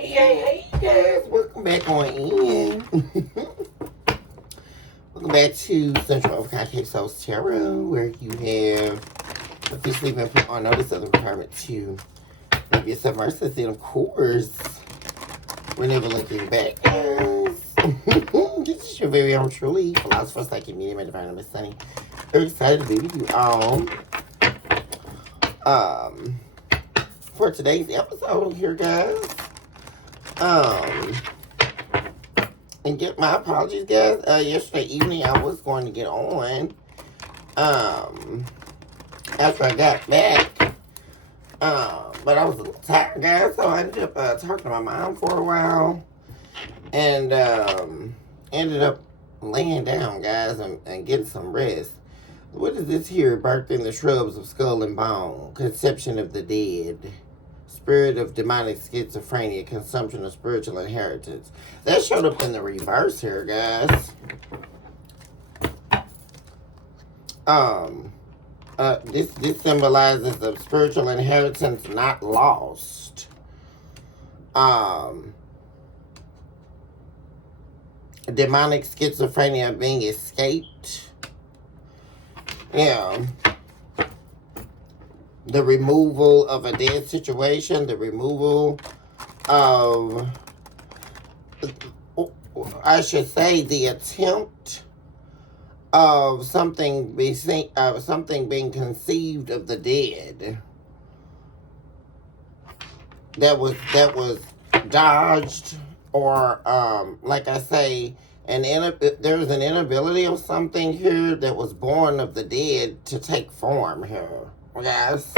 Hey, guys, welcome back on in. Welcome back to Central of Concave Souls Tarot, where you have officially been put on notice of the requirement to make yourself mercy. And of course, we're never looking back, guys. This is your very own truly philosopher, psychic medium, and divine Miss Sunny. Very excited to be with you all. For today's episode here, guys. And get my apologies, guys. Yesterday evening I was going to get on. After I got back. But I was a little tired, guys, so I ended up talking to my mom for a while. And ended up laying down, guys, and getting some rest. What is this here? Birthed in the shrubs of skull and bone. Conception of the dead. Spirit of demonic schizophrenia. Consumption of spiritual inheritance. That showed up in the reverse here, guys. This symbolizes the spiritual inheritance not lost. Demonic schizophrenia being escaped. Yeah. The removal of a dead situation, the removal of, I should say, the attempt of something being conceived of the dead that was dodged, or like I say, there's an inability of something here that was born of the dead to take form here, guys.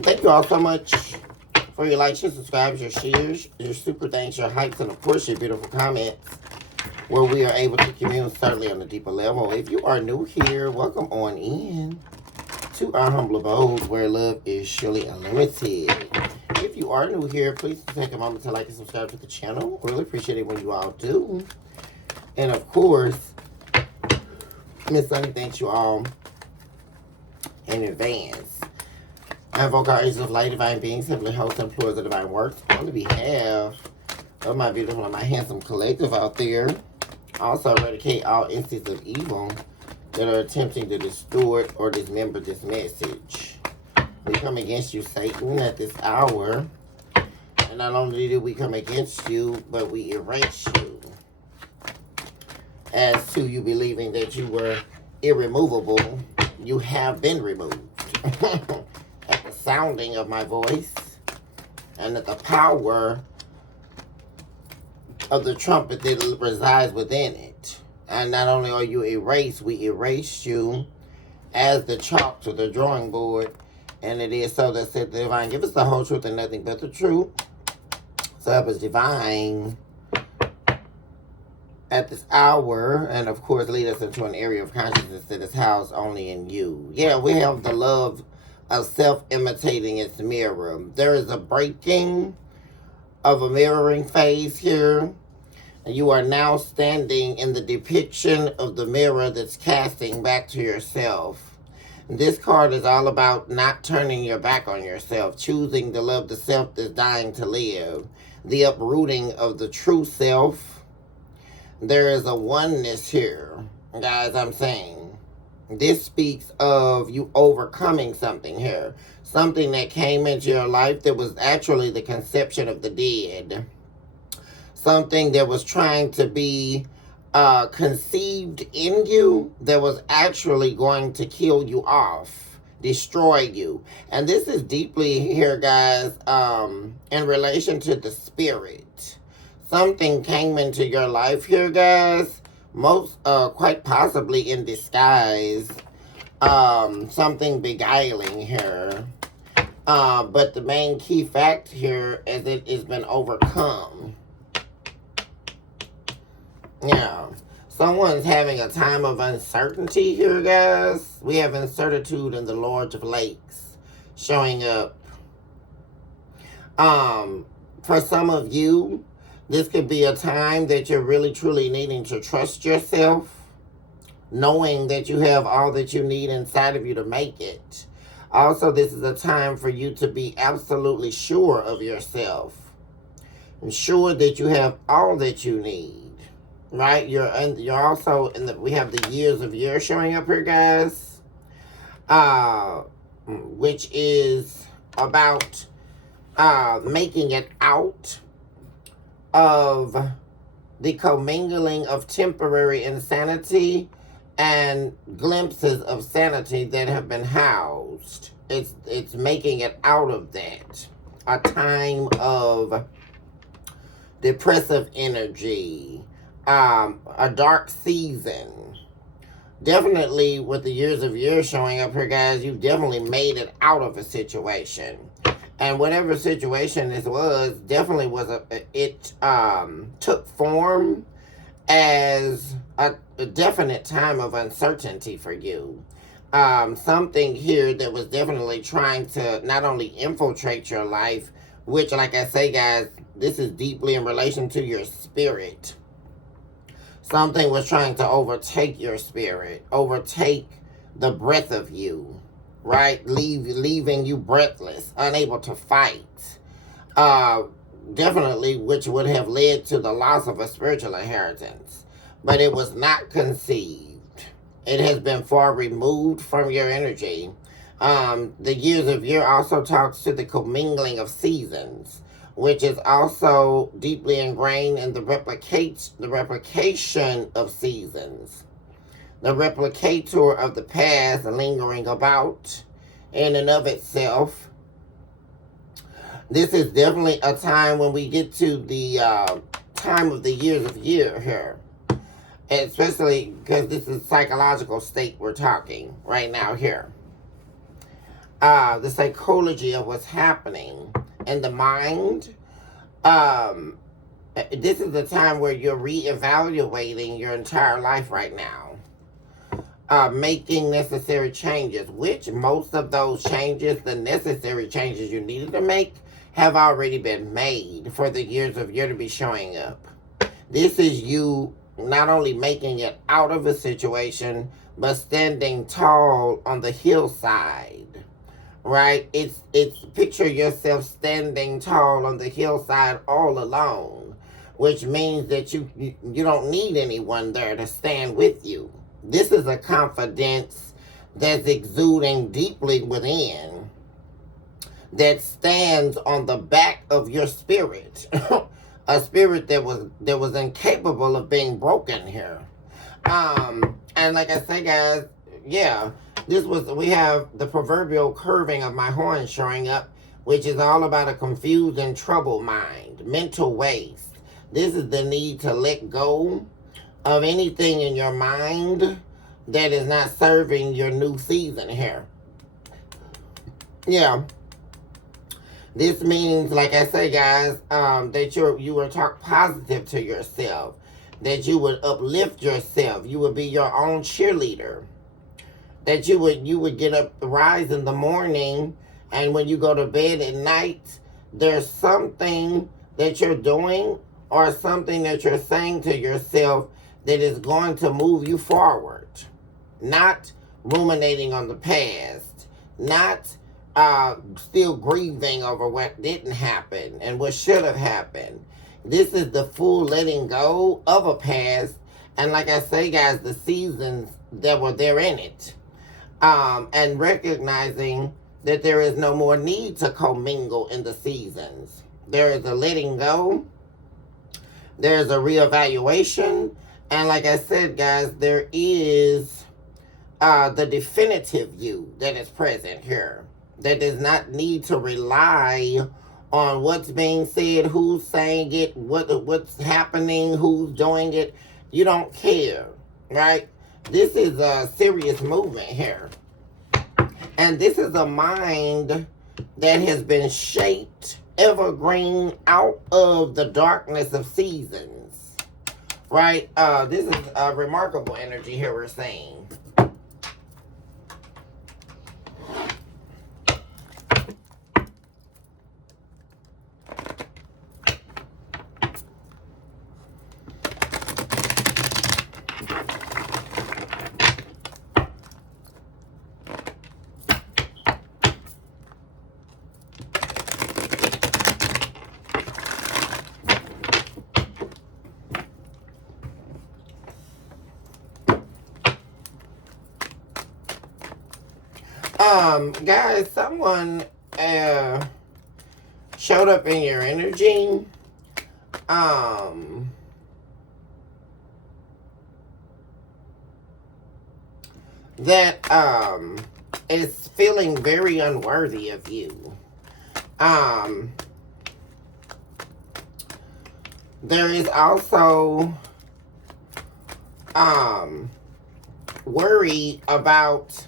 Thank you all so much for your likes, your subscribes, your shares, your super thanks, your hypes, and of course your beautiful comments, where we are able to commune certainly on a deeper level. If you are new here, welcome on in to our humble abode where love is surely unlimited. If you are new here, please take a moment to like and subscribe to the channel. Really appreciate it when you all do. And of course, Miss Sunny thanks you all in advance. I invoke our angels of light, divine beings, heavenly hosts, and employers of divine works on the behalf of my beautiful and my handsome collective out there. Also eradicate all instances of evil that are attempting to distort or dismember this message. We come against you, Satan, at this hour. And not only do we come against you, but we erase you. As to you believing that you were irremovable, you have been removed. At the sounding of my voice, and at the power of the trumpet that resides within it. And not only are you erased, we erase you as the chalk to the drawing board. And it is so that said the divine, give us the whole truth and nothing but the truth. So help us divine at this hour, and of course lead us into an area of consciousness that is housed only in you. Yeah, we have the love of self-imitating its mirror. There is a breaking of a mirroring phase here, and you are now standing in the depiction of the mirror that's casting back to yourself. This card is all about not turning your back on yourself, choosing to love the self that's dying to live, the uprooting of the true self. There is a oneness here, guys, I'm saying. This speaks of you overcoming something here. Something that came into your life that was actually the conception of the dead. Something that was trying to be conceived in you that was actually going to kill you off, destroy you. And this is deeply here, guys, in relation to the spirit. Something came into your life here, guys, most quite possibly in disguise. Something beguiling here. But the main key fact here is it has been overcome. Yeah. Someone's having a time of uncertainty here, guys. We have incertitude in the Lord of Lakes showing up. For some of you, this could be a time that you're really truly needing to trust yourself, knowing that you have all that you need inside of you to make it. Also, this is a time for you to be absolutely sure of yourself. Ensure that you have all that you need, right? You're also in the. We have the years of year showing up here, guys, which is about making it out of the commingling of temporary insanity and glimpses of sanity that have been housed. It's making it out of that. A time of depressive energy, a dark season. Definitely, with the years of years showing up here, guys, you've definitely made it out of a situation. And whatever situation this was, definitely it took form as a definite time of uncertainty for you. Something here that was definitely trying to not only infiltrate your life, which, like I say, guys, this is deeply in relation to your spirit. Something was trying to overtake your spirit, overtake the breath of you, right? Leaving you breathless, unable to fight. Definitely, which would have led to the loss of a spiritual inheritance. But it was not conceived. It has been far removed from your energy. The years of year also talks to the commingling of seasons, which is also deeply ingrained in the replication of seasons. The replicator of the past lingering about in and of itself. This is definitely a time when we get to the time of the years of year here. Especially because this is psychological state we're talking right now here. The psychology of what's happening in the mind. This is the time where you're reevaluating your entire life right now. Making necessary changes, which most of those changes, the necessary changes you needed to make, have already been made for the years of year to be showing up. This is you not only making it out of a situation, but standing tall on the hillside, right? It's picture yourself standing tall on the hillside all alone, which means that you don't need anyone there to stand with you. This is a confidence that's exuding deeply within, that stands on the back of your spirit. A spirit that was incapable of being broken here. And like I say, guys, yeah, we have the proverbial curving of my horn showing up, which is all about a confused and troubled mind, mental waste. This is the need to let go of anything in your mind that is not serving your new season here. Yeah. This means, like I say, guys, that you will talk positive to yourself, that you would uplift yourself, you would be your own cheerleader, that you would get up, rise in the morning, and when you go to bed at night, there's something that you're doing or something that you're saying to yourself that is going to move you forward, not ruminating on the past, not still grieving over what didn't happen and what should have happened. This is the full letting go of a past, and like I say, guys, the seasons that were there in it, and recognizing that there is no more need to commingle in the seasons. There is a letting go, there is a reevaluation, and like I said, guys, there is the definitive you that is present here, that does not need to rely on what's being said, who's saying it, what's happening, who's doing it. You don't care, right? This is a serious movement here. And this is a mind that has been shaped evergreen out of the darkness of seasons, right? This is a remarkable energy here we're seeing. Guys, someone uh showed up in your energy. Um, that is feeling very unworthy of you. Um, there is also worry about,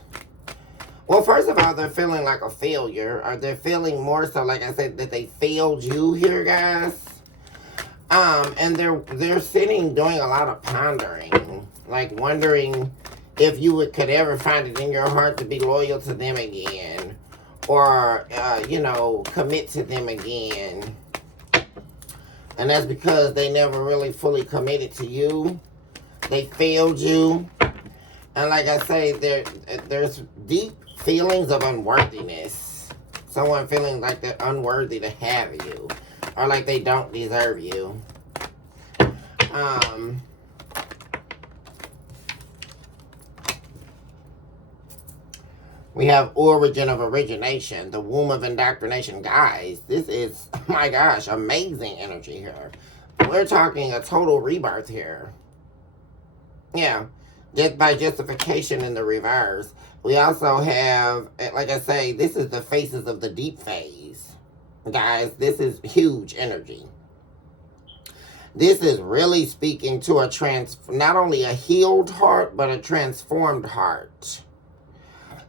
well, first of all, they're feeling like a failure, or they're feeling more so, like I said, that they failed you here, guys. And they're sitting doing a lot of pondering, like wondering if could ever find it in your heart to be loyal to them again, or commit to them again. And that's because they never really fully committed to you. They failed you. And like I say, there's deep feelings of unworthiness. Someone feeling like they're unworthy to have you, or like they don't deserve you. We have origin of origination, the womb of indoctrination. Guys, this is, oh my gosh, amazing energy here. We're talking a total rebirth here. Yeah, just by justification in the reverse. We also have, like I say, this is the phases of the deep phase. Guys, this is huge energy. This is really speaking to not only a healed heart, but a transformed heart.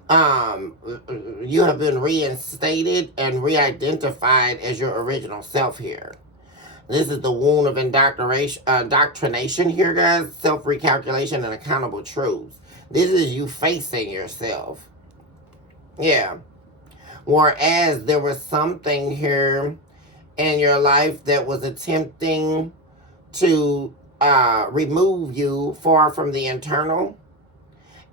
You have been reinstated and re-identified as your original self here. This is the wound of indoctrination here, guys. Self-recalculation and accountable truths. This is you facing yourself. Yeah. Whereas there was something here in your life that was attempting to remove you far from the internal,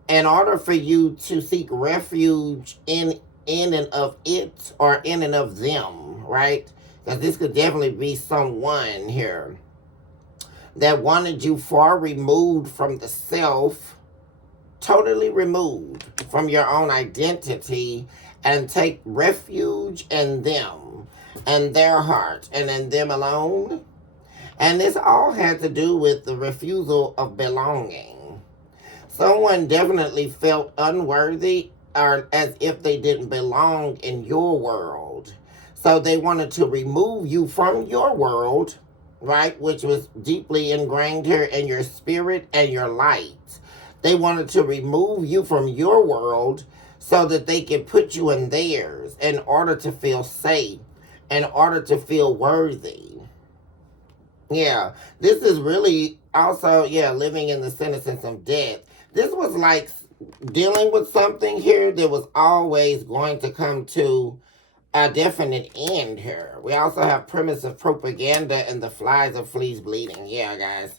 in order for you to seek refuge in and of it, or in and of them, right? Because this could definitely be someone here that wanted you far removed from the self, totally removed from your own identity, and take refuge in them and their heart and in them alone. And this all had to do with the refusal of belonging. Someone definitely felt unworthy, or as if they didn't belong in your world. So they wanted to remove you from your world, right? Which was deeply ingrained here in your spirit and your light. They wanted to remove you from your world so that they could put you in theirs in order to feel safe, in order to feel worthy. Yeah, this is really also, living in the sentence of death. This was like dealing with something here that was always going to come to a definite end here. We also have premise of propaganda and the flies of fleas bleeding. Yeah, guys.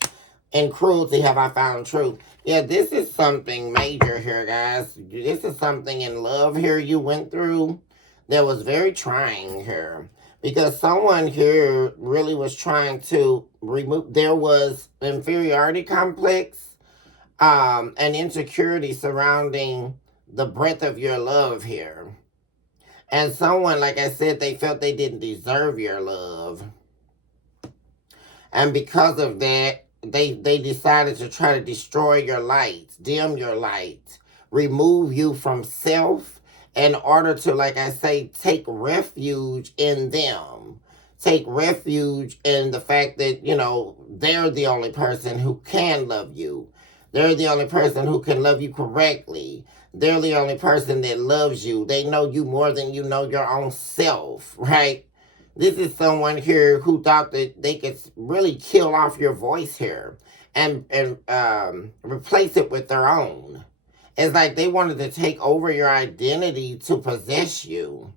In cruelty have I found truth. Yeah, this is something major here, guys. This is something in love here you went through that was very trying here. Because someone here really was trying to remove, there was inferiority complex, and insecurity surrounding the breadth of your love here. And someone, like I said, they felt they didn't deserve your love. And because of that, they decided to try to destroy your light, dim your light, remove you from self in order to, like I say, take refuge in them. Take refuge in the fact that, they're the only person who can love you. They're the only person who can love you correctly. They're the only person that loves you. They know you more than you know your own self, right? This is someone here who thought that they could really kill off your voice here and replace it with their own. It's like they wanted to take over your identity to possess you.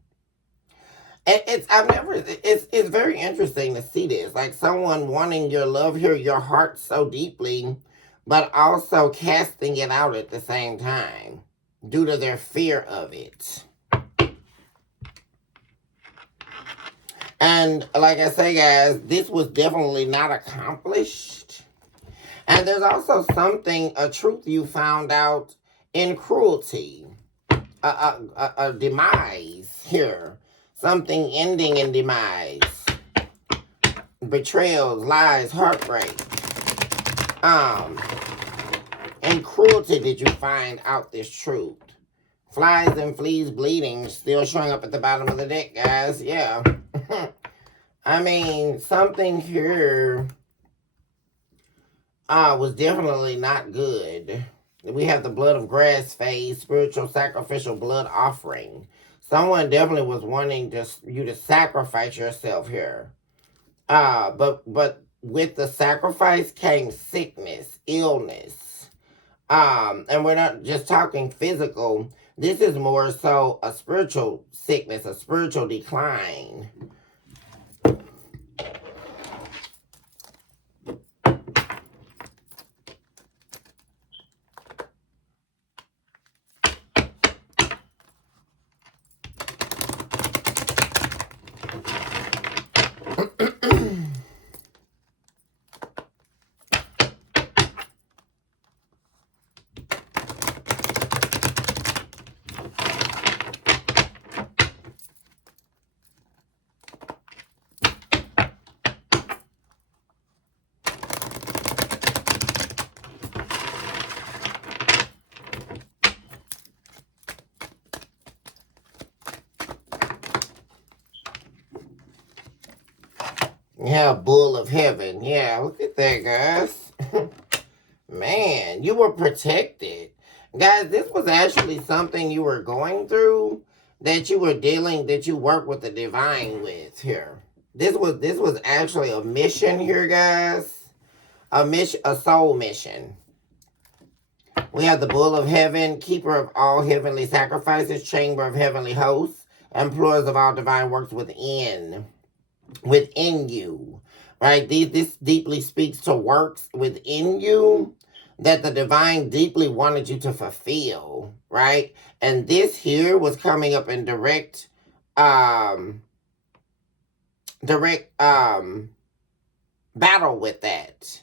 And it's very interesting to see this. Like someone wanting your love here, your heart so deeply, but also casting it out at the same time due to their fear of it. And like I say, guys, this was definitely not accomplished. And there's also a truth you found out in cruelty. a demise here. Something ending in demise. Betrayals, lies, heartbreak. And cruelty did you find out this truth. Flies and fleas bleeding, still showing up at the bottom of the deck, guys. Yeah. I mean, something here was definitely not good. We have the blood of grass phase, spiritual sacrificial blood offering. Someone definitely was wanting you to sacrifice yourself here. But with the sacrifice came sickness, illness. And we're not just talking physical. This is more so a spiritual sickness, a spiritual decline. Yeah, bull of heaven. Yeah, look at that, guys. Man, you were protected. Guys, this was actually something you were going through that you were dealing, that you work with the divine with here. This was actually a mission here, guys. A soul mission. We have the bull of heaven, keeper of all heavenly sacrifices, chamber of heavenly hosts, employers of all divine works within you, right? This deeply speaks to works within you that the divine deeply wanted you to fulfill, right? And this here was coming up in direct battle with that.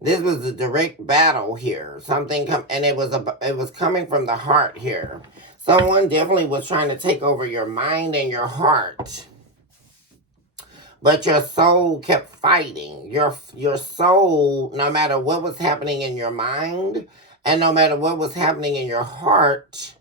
This was a direct battle here. And it was coming from the heart here. Someone definitely was trying to take over your mind and your heart. But your soul kept fighting. Your soul, no matter what was happening in your mind, and no matter what was happening in your heart,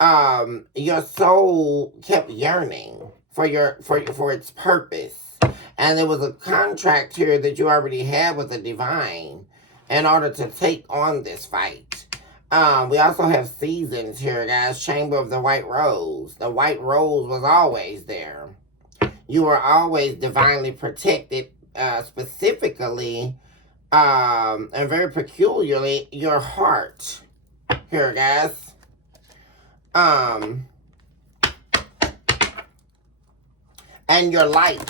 your soul kept yearning for its purpose. And there was a contract here that you already had with the divine in order to take on this fight. We also have seasons here, guys. Chamber of the White Rose. The White Rose was always there. You were always divinely protected, specifically, and very peculiarly, your heart. Here, guys. And your light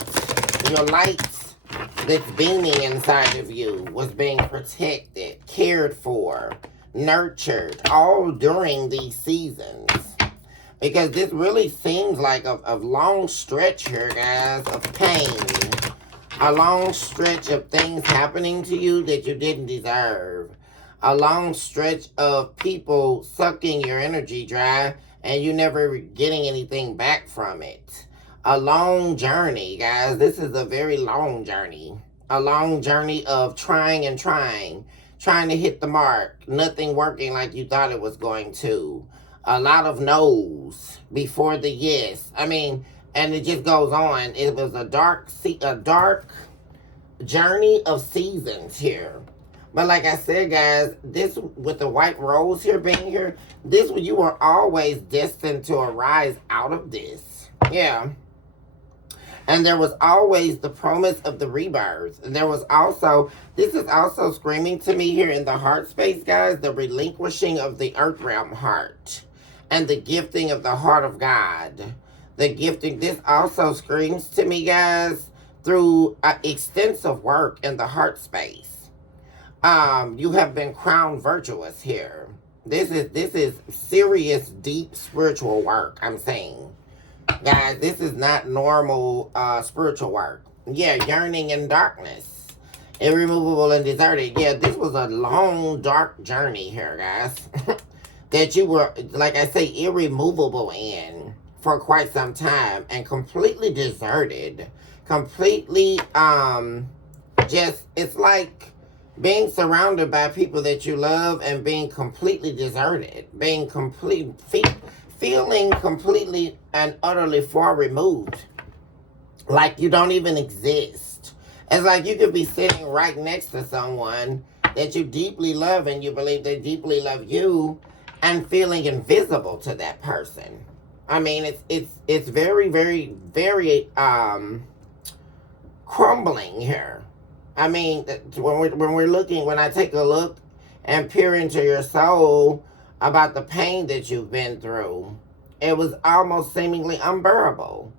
that's beaming inside of you was being protected, cared for, nurtured, all during these seasons. Because this really seems like a long stretch here, guys, of pain. A long stretch of things happening to you that you didn't deserve. A long stretch of people sucking your energy dry and you never getting anything back from it. A long journey, guys. This is a very long journey. A long journey of trying to hit the mark. Nothing working like you thought it was going to. A lot of no's before the yes. I mean, and it just goes on. It was a dark journey of seasons here. But like I said, guys, this with the White Rose here being here, you were always destined to arise out of this. Yeah. And there was always the promise of the rebirth. And this is also screaming to me here in the heart space, guys, the relinquishing of the earth realm heart. And the gifting of the heart of God. The gifting, this also screams to me, guys, through extensive work in the heart space. You have been crowned virtuous here. This is serious, deep spiritual work, I'm saying. Guys, this is not normal spiritual work. Yeah, yearning in darkness. Irremovable and deserted. Yeah, this was a long, dark journey here, guys. that you were, like I say, irremovable in for quite some time, and completely deserted, completely just, it's like being surrounded by people that you love and being completely deserted, being feeling completely and utterly far removed, like you don't even exist. It's like you could be sitting right next to someone that you deeply love and you believe they deeply love you, and feeling invisible to that person. I mean, it's very, very, very crumbling here. I mean, when I take a look and peer into your soul about the pain that you've been through, it was almost seemingly unbearable.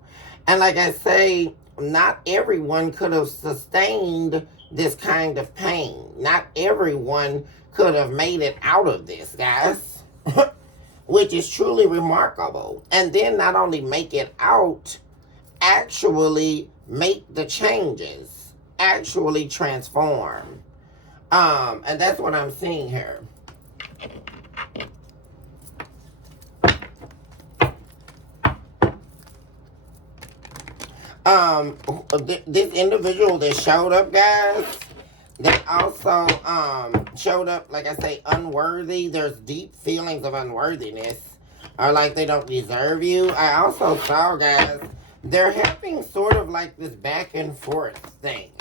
And like I say, not everyone could have sustained this kind of pain. Not everyone could have made it out of this, guys. Which is truly remarkable. And then not only make it out, actually make the changes, actually transform. And that's what I'm seeing here. This individual that showed up, guys, they also showed up, like I say, unworthy. There's deep feelings of unworthiness, or like they don't deserve you. I also saw, guys, they're having sort of like this back and forth thing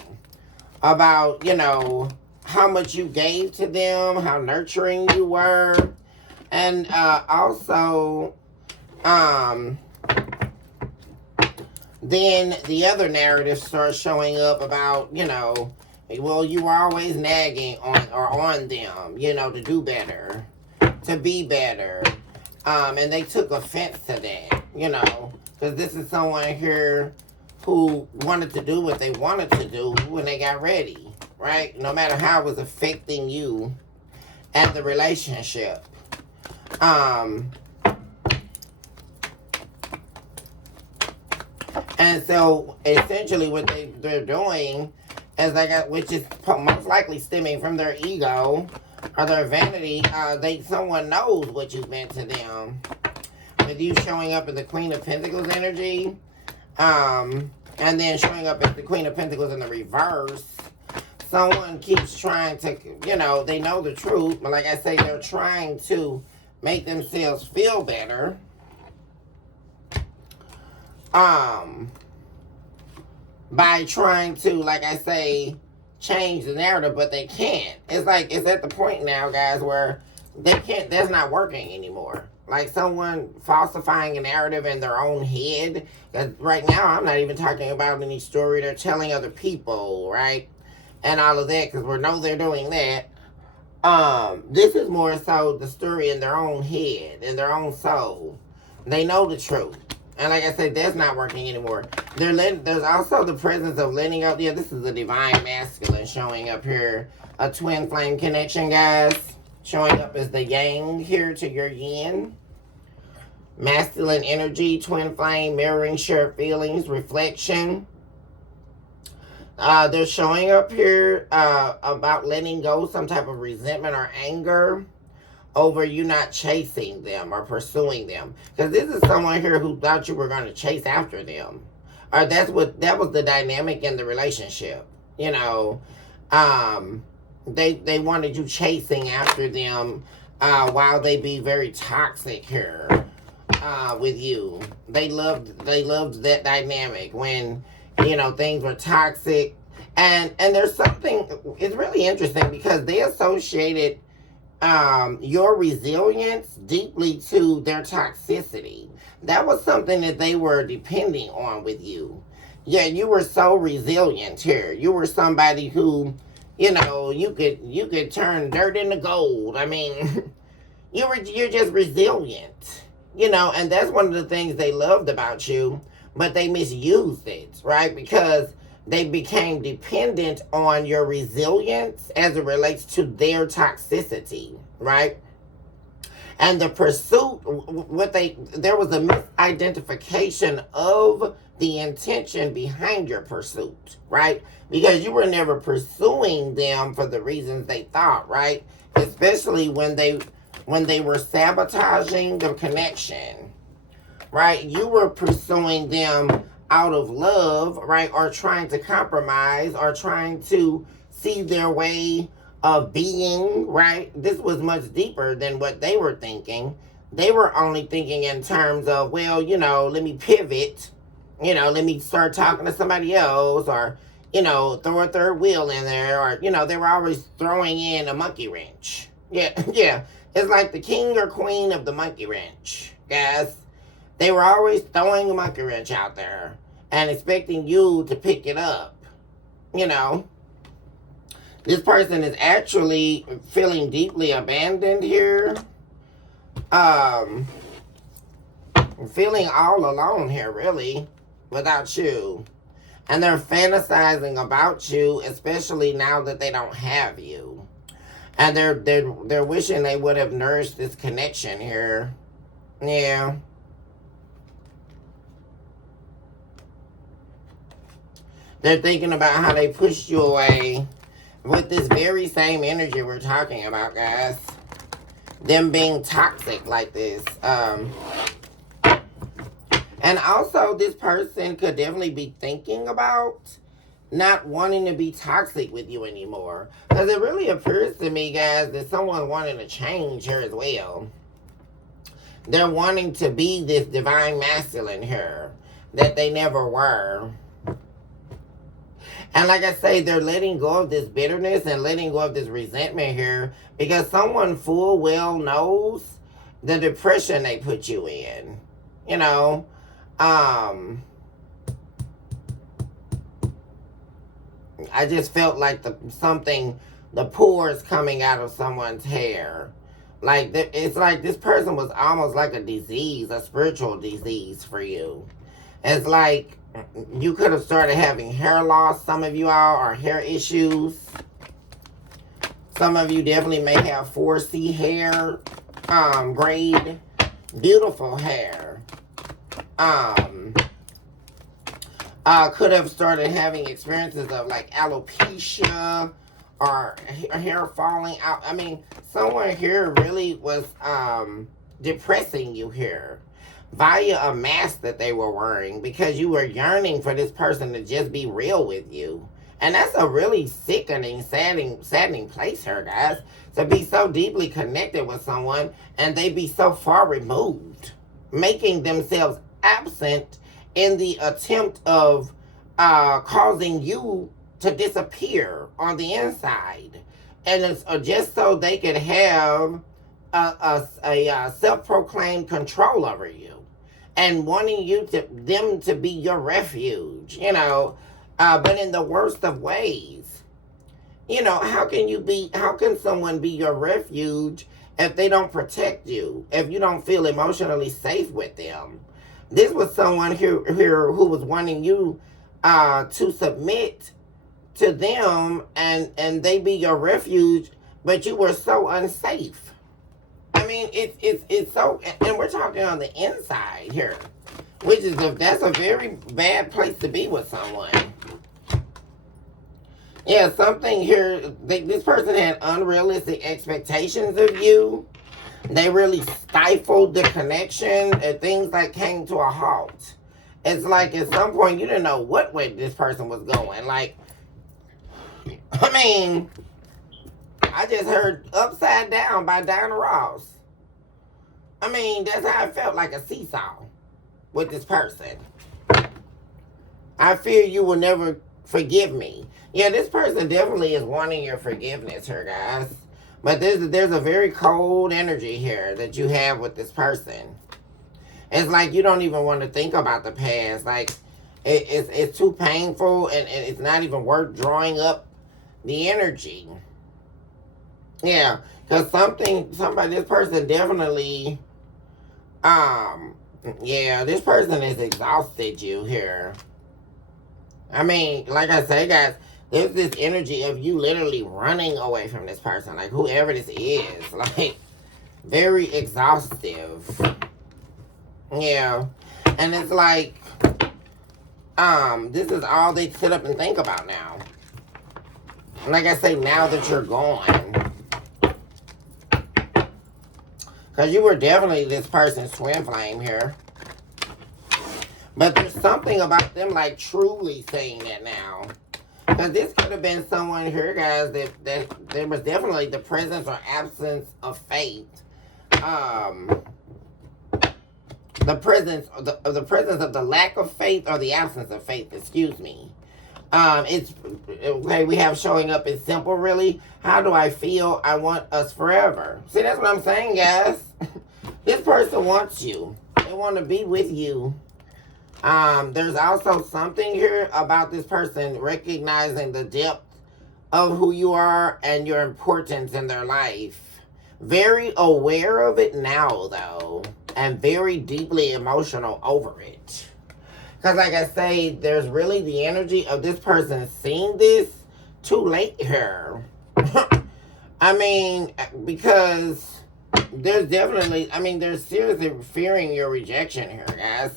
about, you know, how much you gave to them, how nurturing you were. And also, then the other narrative starts showing up about, you know, well, you were always nagging on them, you know, to do better, to be better. And they took offense to that, you know, because this is someone here who wanted to do what they wanted to do when they got ready, right? No matter how it was affecting you and the relationship. And so essentially what they're doing is which is most likely stemming from their ego or their vanity. Someone knows what you've meant to them. With you showing up as the Queen of Pentacles energy, and then showing up as the Queen of Pentacles in the reverse, someone keeps trying to, you know, they know the truth, but like I say, they're trying to make themselves feel better. By trying to, like I say, change the narrative, but they can't. It's like, it's at the point now, guys, where they can't, that's not working anymore. Like someone falsifying a narrative in their own head. Because right now, I'm not even talking about any story they're telling other people, right? And all of that, because we know they're doing that. This is more so the story in their own head, in their own soul. They know the truth. And like I said, that's not working anymore. There's also the presence of letting up. Yeah, this is the divine masculine showing up here. A twin flame connection, guys. Showing up as the yang here to your yin. Masculine energy, twin flame, mirroring shared feelings, reflection. They're showing up here about letting go some type of resentment or anger over you not chasing them or pursuing them. Because this is someone here who thought you were going to chase after them. Or that was the dynamic in the relationship. You know, they wanted you chasing after them while they be very toxic here with you. They loved that dynamic when, you know, things were toxic. And there's something, it's really interesting because they associated your resilience deeply to their toxicity. That was something that they were depending on with you. Yeah, you were so resilient here. You were somebody who, you know, you could turn dirt into gold. I mean, you're just resilient. You know, and that's one of the things they loved about you, but they misused it, right? Because they became dependent on your resilience as it relates to their toxicity, right? And the pursuit, there was a misidentification of the intention behind your pursuit, right? Because you were never pursuing them for the reasons they thought, right? Especially when they when they were sabotaging the connection, right? You were pursuing them out of love, right? Or trying to compromise or trying to see their way of being, right? This was much deeper than what they were thinking. They were only thinking in terms of, well, let me pivot, let me start talking to somebody else, or, throw a third wheel in there, or, they were always throwing in a monkey wrench. Yeah, yeah. It's like the king or queen of the monkey wrench, guys. They were always throwing a monkey wrench out there and expecting you to pick it up. This person is actually feeling deeply abandoned here. Feeling all alone here, really, without you. And they're fantasizing about you, especially now that they don't have you. And they're wishing they would have nourished this connection here. Yeah. They're thinking about how they pushed you away with this very same energy we're talking about, guys. Them being toxic like this. And also, this person could definitely be thinking about not wanting to be toxic with you anymore. Because it really appears to me, guys, that someone wanting to change here as well. They're wanting to be this divine masculine here that they never were. And like I say, they're letting go of this bitterness and letting go of this resentment here because someone full well knows the depression they put you in. I just felt like the pores coming out of someone's hair. Like, it's like this person was almost like a disease, a spiritual disease for you. It's like you could have started having hair loss, some of you all, or hair issues. Some of you definitely may have 4C hair grade. Beautiful hair. Could have started having experiences of like alopecia or hair falling out. I mean, someone here really was depressing you here via a mask that they were wearing because you were yearning for this person to just be real with you. And that's a really sickening, saddening place here, guys. To be so deeply connected with someone and they be so far removed, making themselves absent in the attempt of causing you to disappear on the inside. And it's just so they could have a self-proclaimed control over you and wanting them to be your refuge, but in the worst of ways. How can someone be your refuge if they don't protect you, if you don't feel emotionally safe with them? This was someone here who was wanting you to submit to them and they be your refuge, but you were so unsafe. I mean, it's so, and we're talking on the inside here, that's a very bad place to be with someone. Yeah, something here, this person had unrealistic expectations of you. They really stifled the connection and things like came to a halt. It's like at some point you didn't know what way this person was going. Like, I mean, I just heard Upside Down by Diana Ross. I mean, that's how I felt, like a seesaw with this person. I fear you will never forgive me. Yeah, this person definitely is wanting your forgiveness here, guys. But there's a very cold energy here that you have with this person. It's like you don't even want to think about the past. Like, it's too painful and it's not even worth drawing up the energy. Yeah, because this person definitely, this person has exhausted you here. I mean, like I say, guys, there's this energy of you literally running away from this person, like whoever this is, like very exhaustive. Yeah, and it's like, this is all they sit up and think about now. Like I say, now that you're gone. Because you were definitely this person's twin flame here. But there's something about them like truly saying it now. Because this could have been someone here, guys, that there was definitely the presence or absence of faith. The presence of the lack of faith or the absence of faith, excuse me. It's okay, we have showing up is simple, really. How do I feel? I want us forever. See, that's what I'm saying, guys. This person wants you. They want to be with you. There's also something here about this person recognizing the depth of who you are and your importance in their life. Very aware of it now, though, and very deeply emotional over it. Because, like I say, there's really the energy of this person seeing this too late here. I mean, because there's definitely, they're seriously fearing your rejection here, guys.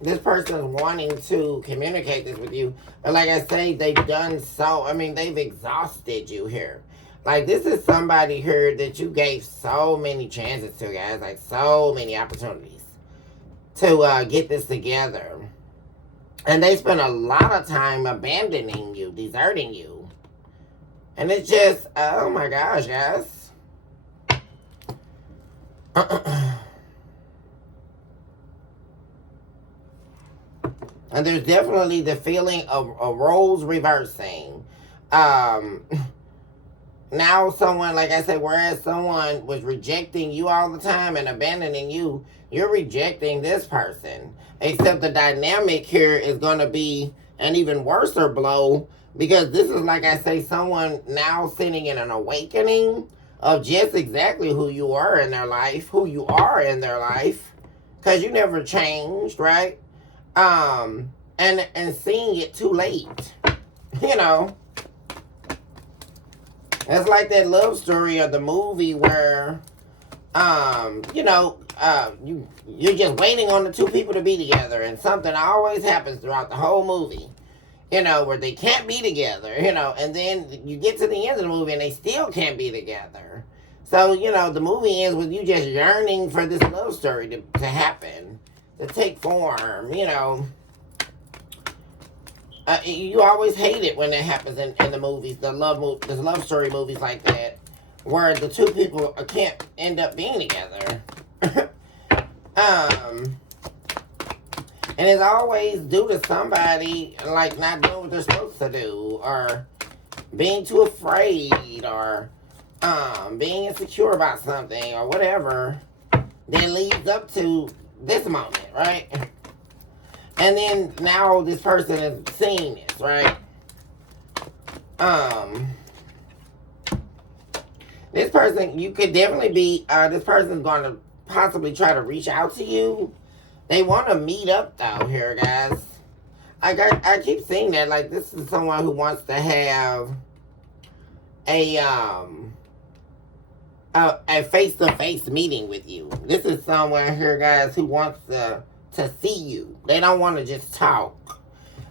This person's wanting to communicate this with you, but like I say, they've done so, they've exhausted you here. Like, this is somebody here that you gave so many chances to, guys, like so many opportunities to get this together. And they spent a lot of time abandoning you, deserting you. And it's just, oh my gosh, guys. And there's definitely the feeling of roles reversing. Now someone, like I said, whereas someone was rejecting you all the time and abandoning you, you're rejecting this person. Except the dynamic here is going to be an even worse blow, because this is, like I say, someone now sitting in an awakening of just exactly who you are in their life, because you never changed, right? And seeing it too late, you know. It's like that love story of the movie where, you're just waiting on the two people to be together, and something always happens throughout the whole movie, where they can't be together, and then you get to the end of the movie and they still can't be together. So, the movie ends with you just yearning for this love story to happen, to take form, You always hate it when it happens in the movies, the love story movies like that, where the two people can't end up being together. And it's always due to somebody, like, not doing what they're supposed to do, or being too afraid, or being insecure about something, or whatever, that leads up to this moment, right? And then now this person is seeing this, right? This person, you could definitely be, this person's going to possibly try to reach out to you. They want to meet up, though, here, guys. I keep seeing that, like, this is someone who wants to have a face-to-face meeting with you. This is someone here, guys, who wants to see you. They don't want to just talk.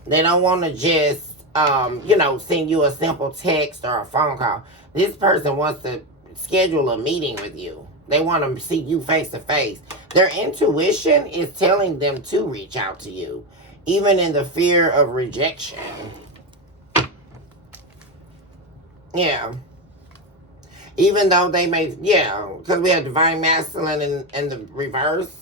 They don't want to just, send you a simple text or a phone call. This person wants to schedule a meeting with you. They want to see you face to face. Their intuition is telling them to reach out to you, even in the fear of rejection. Yeah. Even though they may, because we have divine masculine in the reverse.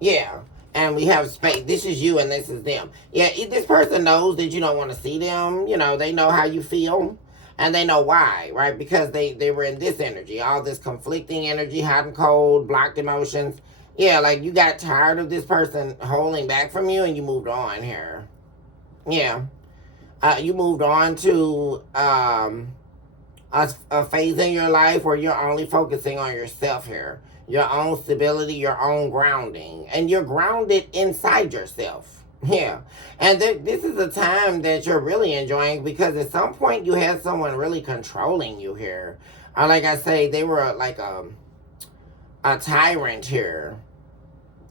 Yeah. And we have space. This is you and this is them. Yeah, this person knows that you don't want to see them. They know how you feel. And they know why, right? Because they were in this energy. All this conflicting energy, hot and cold, blocked emotions. Yeah, like you got tired of this person holding back from you and you moved on here. Yeah. You moved on to a phase in your life where you're only focusing on yourself here. Your own stability, your own grounding. And you're grounded inside yourself. Yeah. And this is a time that you're really enjoying, because at some point you had someone really controlling you here. Or like I say, they were like a tyrant here.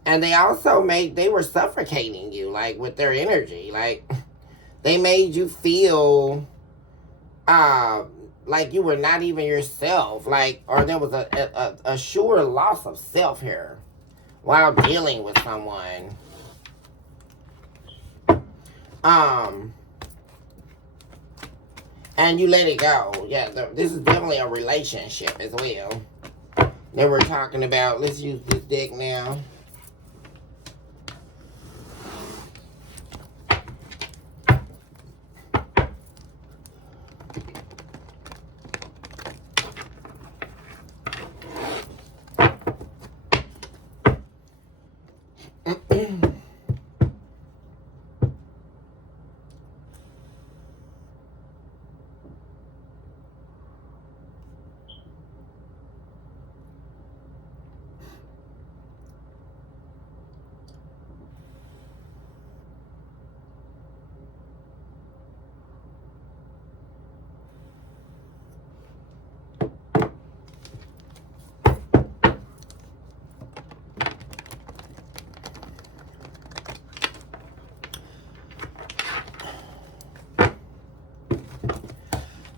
And they also they were suffocating you, like, with their energy. Like, they made you feel like you were not even yourself, like, or there was a sure loss of self here while dealing with someone. And you let it go. Yeah, this is definitely a relationship as well that we're talking about. Let's use this deck now.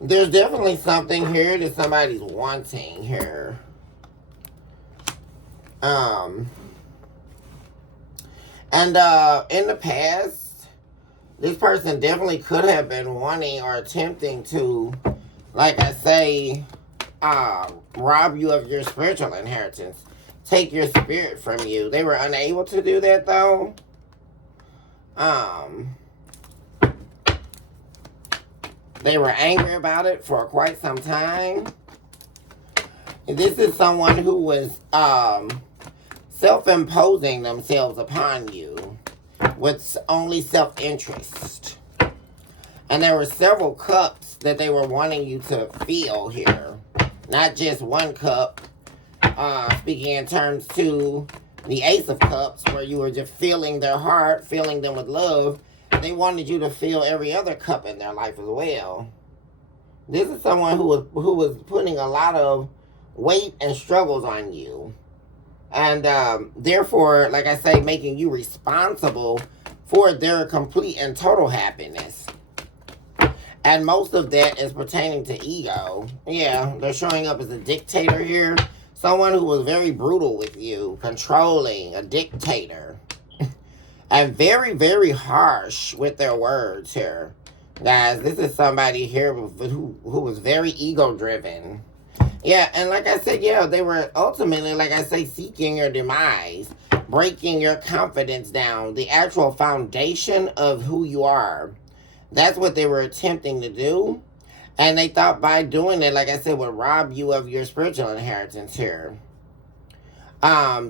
There's definitely something here that somebody's wanting here. And in the past, this person definitely could have been wanting or attempting to, like I say, rob you of your spiritual inheritance, take your spirit from you. They were unable to do that though. They were angry about it for quite some time. This is someone who was self-imposing themselves upon you with only self-interest. And there were several cups that they were wanting you to fill here. Not just one cup. Speaking in terms to the Ace of Cups, where you were just filling their heart, filling them with love. They wanted you to fill every other cup in their life as well. This is someone who was putting a lot of weight and struggles on you. And therefore, like I say, making you responsible for their complete and total happiness. And most of that is pertaining to ego. Yeah, they're showing up as a dictator here. Someone who was very brutal with you, controlling, a dictator. And very, very harsh with their words here. Guys, this is somebody here who was very ego-driven. Yeah, and like I said, yeah, they were ultimately, like I say, seeking your demise. Breaking your confidence down. The actual foundation of who you are. That's what they were attempting to do. And they thought by doing it, like I said, would rob you of your spiritual inheritance here.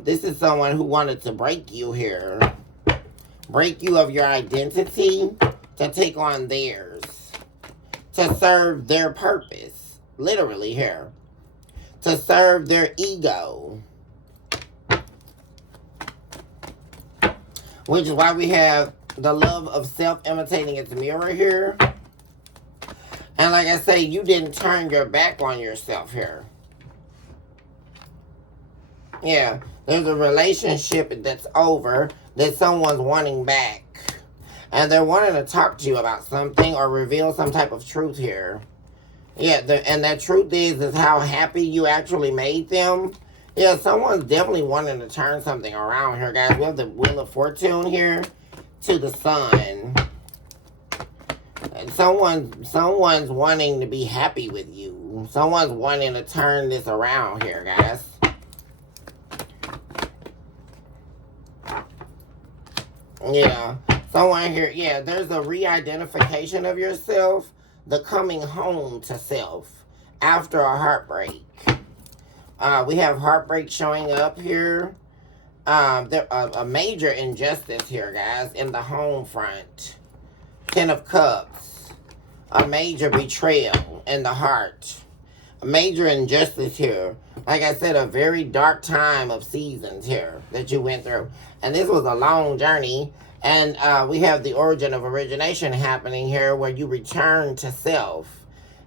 This is someone who wanted to break you here. Break you of your identity to take on theirs. To serve their purpose. Literally here. To serve their ego. Which is why we have the love of self imitating its mirror here. And like I say, you didn't turn your back on yourself here. Yeah, there's a relationship that's over that someone's wanting back. And they're wanting to talk to you about something or reveal some type of truth here. Yeah, and that truth is how happy you actually made them. Yeah, someone's definitely wanting to turn something around here, guys. We have the Wheel of Fortune here to the Sun. And someone's wanting to be happy with you. Someone's wanting to turn this around here, guys. Yeah, someone here, yeah, there's a re-identification of yourself, the coming home to self after a heartbreak. We have heartbreak showing up here. A major injustice here, guys, in the home front. 10 of Cups. A major betrayal in the heart. A major injustice here. Like I said, a very dark time of seasons here that you went through. And this was a long journey. And we have the origin of origination happening here where you return to self.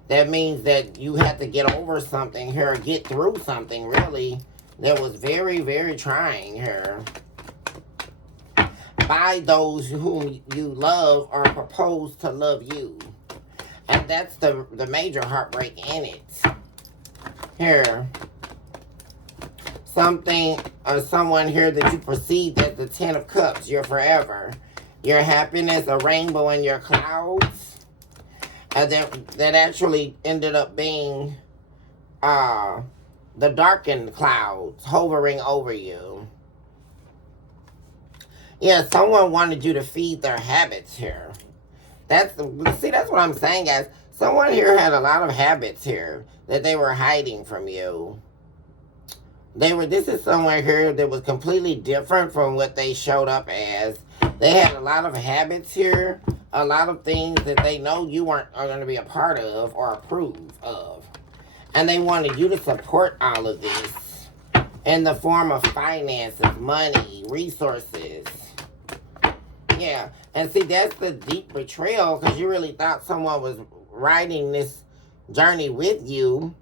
That means that you had to get over something here, or get through something, really, that was very, very trying here. By those whom you love or propose to love you. And that's the major heartbreak in it. Here. Something or someone here that you perceive as the Ten of Cups. You're forever. Your happiness, a rainbow in your clouds. That actually ended up being the darkened clouds hovering over you. Yeah, someone wanted you to feed their habits here. That's what I'm saying, guys. Someone here had a lot of habits here that they were hiding from you. This is someone here that was completely different from what they showed up as. They had a lot of habits here, a lot of things that they know you are going to be a part of or approve of. And they wanted you to support all of this in the form of finances, money, resources. Yeah, and see, that's the deep betrayal, because you really thought someone was riding this journey with you,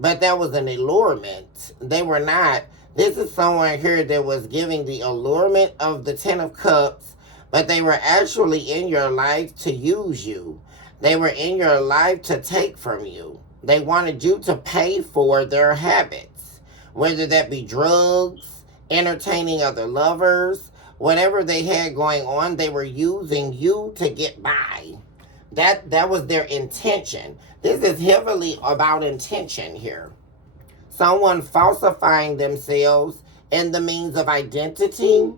but that was an allurement. They were not. This is someone here that was giving the allurement of the Ten of Cups, but they were actually in your life to use you. They were in your life to take from you. They wanted you to pay for their habits, whether that be drugs, entertaining other lovers, whatever they had going on, they were using you to get by. That was their intention. This is heavily about intention here. Someone falsifying themselves in the means of identity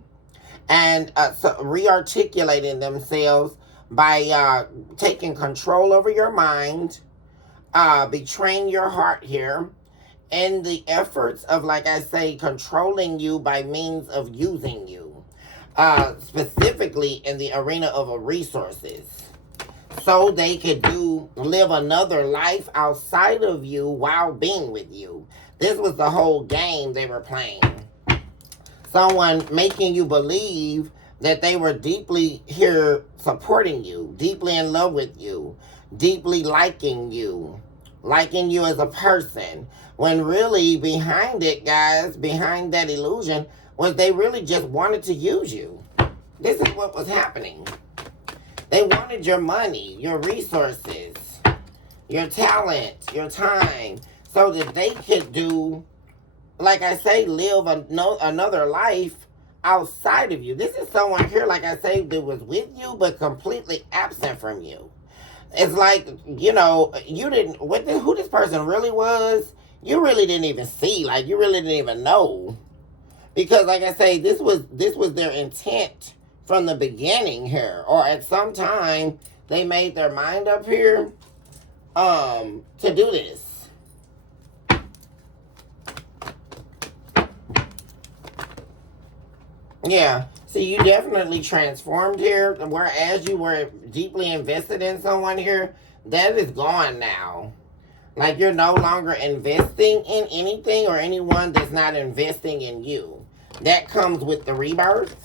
and re-articulating themselves by taking control over your mind, betraying your heart here, and the efforts of, like I say, controlling you by means of using you, specifically in the arena of resources, so they could live another life outside of you while being with you. This was the whole game they were playing. Someone making you believe that they were deeply here supporting you, deeply in love with you, deeply liking you as a person, when really behind it, guys, behind that illusion, was they really just wanted to use you. This is what was happening. They wanted your money, your resources, your talent, your time, so that they could like I say, live another life outside of you. This is someone here, like I say, that was with you, but completely absent from you. It's like, you didn't, who this person really was, you really didn't even see, like you really didn't even know. Because like I say, this was their intent from the beginning here, or at some time they made their mind up here to do this. Yeah, see, you definitely transformed here, whereas you were deeply invested in someone here. That is gone now. Like, you're no longer investing in anything or anyone that's not investing in you. That comes with the rebirth,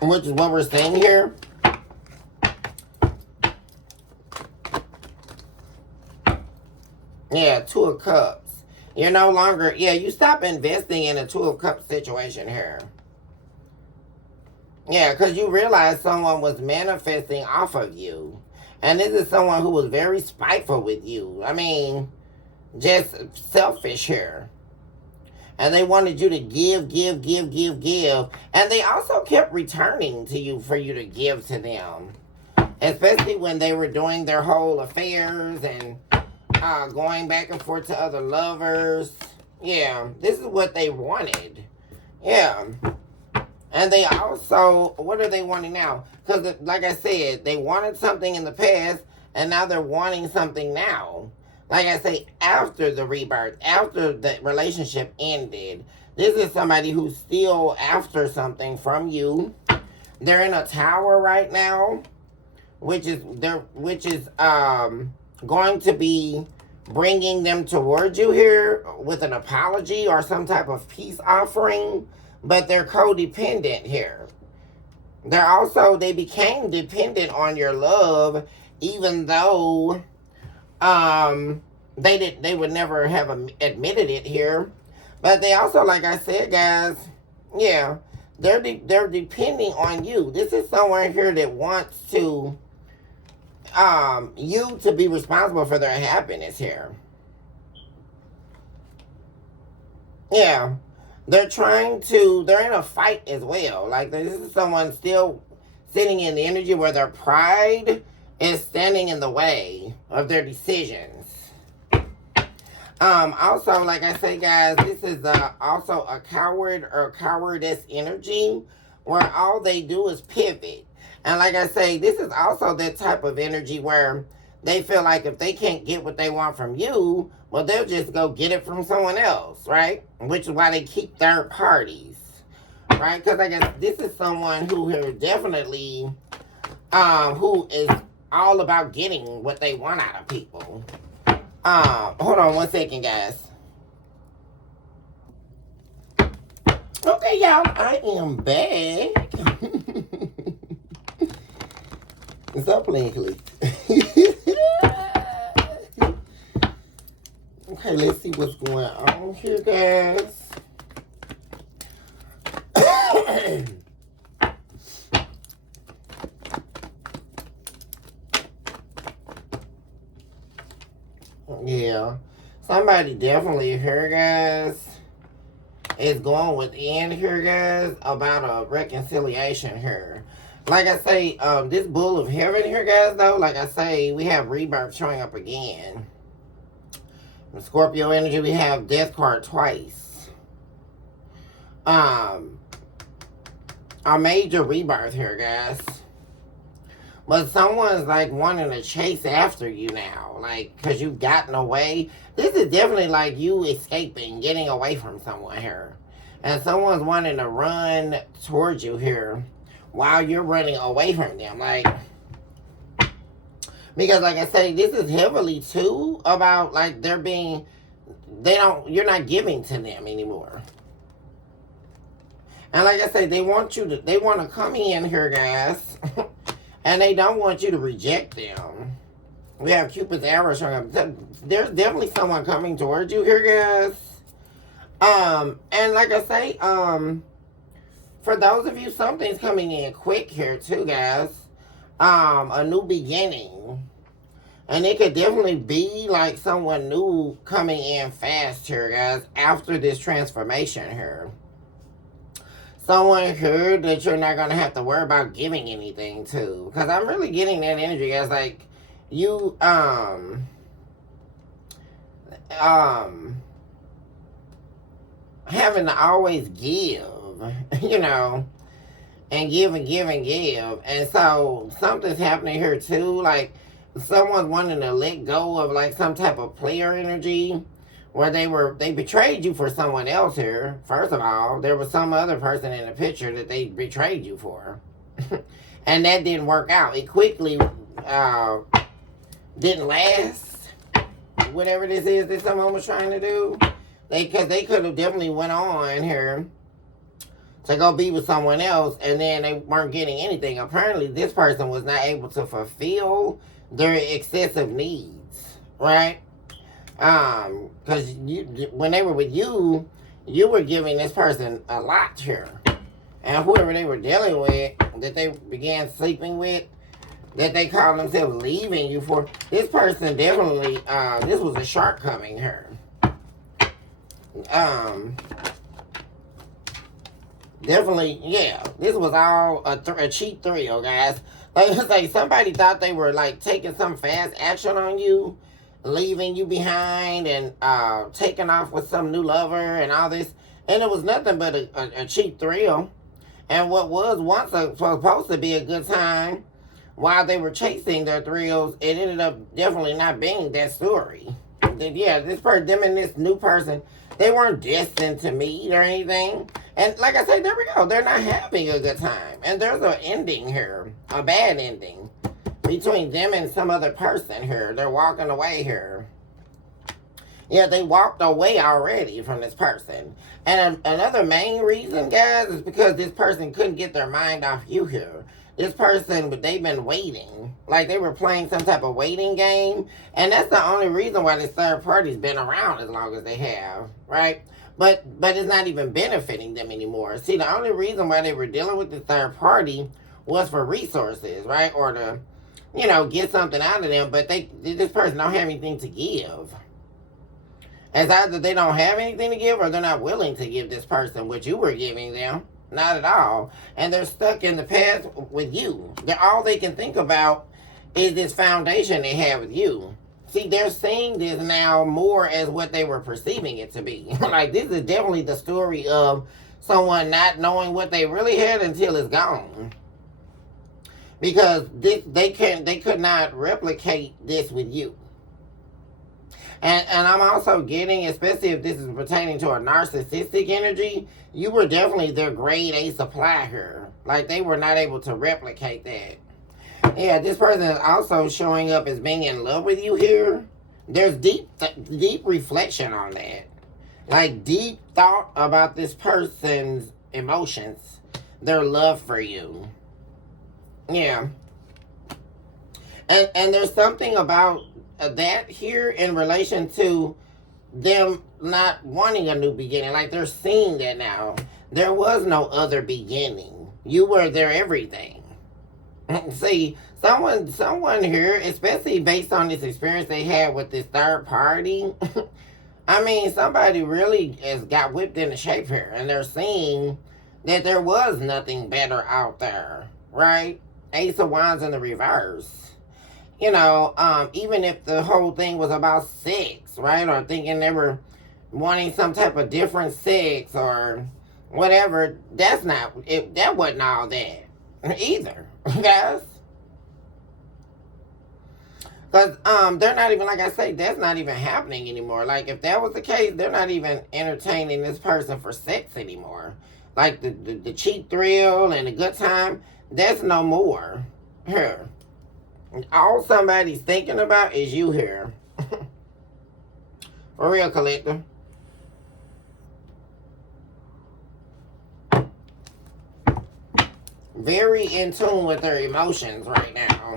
which is what we're seeing here. Yeah, Two of Cups. You're no longer, you stop investing in a Two of Cups situation here. Yeah, because you realize someone was manifesting off of you. And this is someone who was very spiteful with you. I mean, just selfish here. And they wanted you to give. And they also kept returning to you for you to give to them. Especially when they were doing their whole affairs and going back and forth to other lovers. Yeah, this is what they wanted. Yeah. And they also, what are they wanting now? Because, like I said, they wanted something in the past, and now they're wanting something now. Like I say, after the rebirth, after the relationship ended, this is somebody who's still after something from you. They're in a tower right now, which is going to be bringing them towards you here with an apology or some type of peace offering, but they're codependent here. They became dependent on your love, even though they would never have admitted it here. But they also, like I said, guys, yeah, they're depending on you. This is someone here that wants to you to be responsible for their happiness here. Yeah. They're in a fight as well. Like, this is someone still sitting in the energy where their pride is standing in the way of their decisions. Also, like I say, guys, this is also a coward or cowardice energy where all they do is pivot. And like I say, this is also that type of energy where they feel like if they can't get what they want from you, well, they'll just go get it from someone else, right? Which is why they keep third parties, right? Because I guess this is someone who is definitely, who is all about getting what they want out of people. Hold on 1 second, guys. Okay, y'all, I am back. Stop playing, Khalid. Okay, let's see what's going on here, guys. Yeah, somebody definitely here, guys, is going within here, guys, about a reconciliation here. Like I say, this bull of heaven here, guys, though, like I say, we have rebirth showing up again. In Scorpio energy, we have death card twice. A major rebirth here, guys. But someone's like wanting to chase after you now, like, because you've gotten away. This is definitely like you escaping, getting away from someone here. And someone's wanting to run towards you here while you're running away from them. Like, because like I say, this is heavily too about like you're not giving to them anymore. And like I say, they want to come in here, guys. And they don't want you to reject them. We have Cupid's arrow showing up. There's definitely someone coming towards you here, guys. And like I say, for those of you, something's coming in quick here too, guys. A new beginning. And it could definitely be like someone new coming in fast here, guys, after this transformation here. Someone here that you're not going to have to worry about giving anything to. Because I'm really getting that energy, guys. Like, you, having to always give, you know, and give and give and give. And so, something's happening here, too. Like, someone's wanting to let go of, like, some type of player energy. Where they betrayed you for someone else here. First of all, there was some other person in the picture that they betrayed you for. And that didn't work out. It quickly didn't last. Whatever this is that someone was trying to do. Because they could have definitely went on here to go be with someone else. And then they weren't getting anything. Apparently, this person was not able to fulfill their excessive needs. Right? Because when they were with you, you were giving this person a lot here. And whoever they were dealing with, that they began sleeping with, that they called themselves leaving you for, this person definitely, this was a shortcoming here. Definitely, yeah, this was all a cheap thrill, guys. Like somebody thought they were, like, taking some fast action on you, leaving you behind and taking off with some new lover and all this. And it was nothing but a cheap thrill. And what was once supposed to be a good time, while they were chasing their thrills, it ended up definitely not being that story. Yeah, them and this new person, they weren't destined to meet or anything. And like I said, there we go. They're not having a good time. And there's an ending here, a bad ending. Between them and some other person here. They're walking away here. Yeah, they walked away already from this person. And another main reason, guys, is because this person couldn't get their mind off you here. This person, but they've been waiting. Like they were playing some type of waiting game. And that's the only reason why this third party's been around as long as they have. Right? But it's not even benefiting them anymore. See, the only reason why they were dealing with the third party was for resources, right? Or to get something out of them, but this person don't have anything to give. It's either they don't have anything to give or they're not willing to give this person what you were giving them. Not at all. And they're stuck in the past with you. All they can think about is this foundation they have with you. See, they're seeing this now more as what they were perceiving it to be. Like, this is definitely the story of someone not knowing what they really had until it's gone. Because they could not replicate this with you. And I'm also getting, especially if this is pertaining to a narcissistic energy, you were definitely their grade A supplier. Like, they were not able to replicate that. Yeah, this person is also showing up as being in love with you here. There's deep reflection on that. Like, deep thought about this person's emotions, their love for you. Yeah. And there's something about that here in relation to them not wanting a new beginning. Like, they're seeing that now. There was no other beginning. You were their everything. See, someone here, especially based on this experience they had with this third party, I mean, somebody really has got whipped into shape here, and they're seeing that there was nothing better out there, right? Ace of Wands in the reverse. Even if the whole thing was about sex, right? Or thinking they were wanting some type of different sex or whatever, that wasn't all that either, guys. Because they're not even, like I say, that's not even happening anymore. Like, if that was the case, they're not even entertaining this person for sex anymore. Like, the cheap thrill and the good time, that's no more here. All somebody's thinking about is you here. For real, collector. Very in tune with their emotions right now.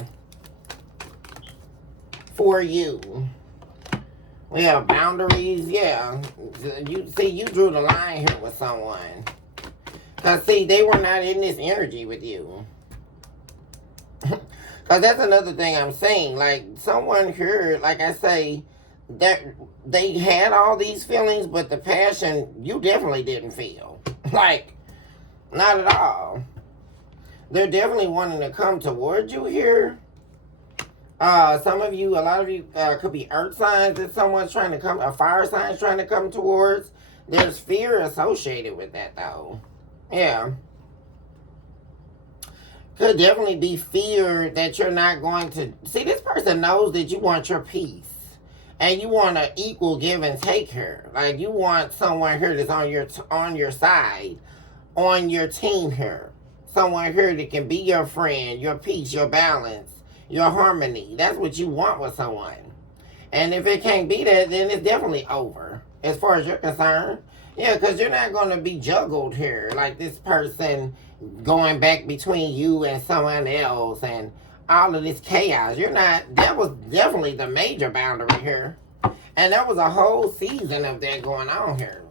For you. We have boundaries. Yeah. You drew the line here with someone. Because, see, they were not in this energy with you. Because that's another thing I'm saying. Like, someone here, like I say, that they had all these feelings, but the passion, you definitely didn't feel. Like, not at all. They're definitely wanting to come towards you here. A lot of you could be earth signs that someone's trying to come, a fire sign's trying to come towards. There's fear associated with that, though. Yeah. Could definitely be fear that you're not going to... See, this person knows that you want your peace. And you want an equal give and take here. Like, you want someone here that's on your side. On your team here. Someone here that can be your friend, your peace, your balance, your harmony. That's what you want with someone. And if it can't be that, then it's definitely over. As far as you're concerned. Yeah, because you're not going to be juggled here. Like, this person going back between you and someone else and all of this chaos. That was definitely the major boundary here. And there was a whole season of that going on here.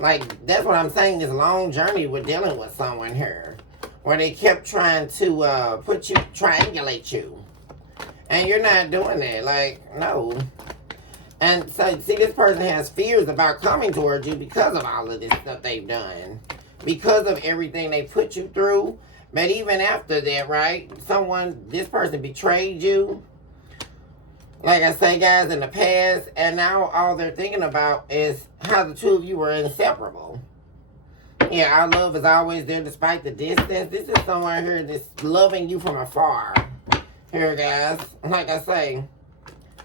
Like, that's what I'm saying, this long journey with dealing with someone here. Where they kept trying to triangulate you. And you're not doing that. Like, no. And so, see, this person has fears about coming towards you because of all of this stuff they've done. Because of everything they put you through. But even after that, right? This person betrayed you. Like I say, guys, in the past. And now all they're thinking about is how the two of you were inseparable. Yeah, our love is always there despite the distance. This is someone here that's loving you from afar. Here, guys. Like I say.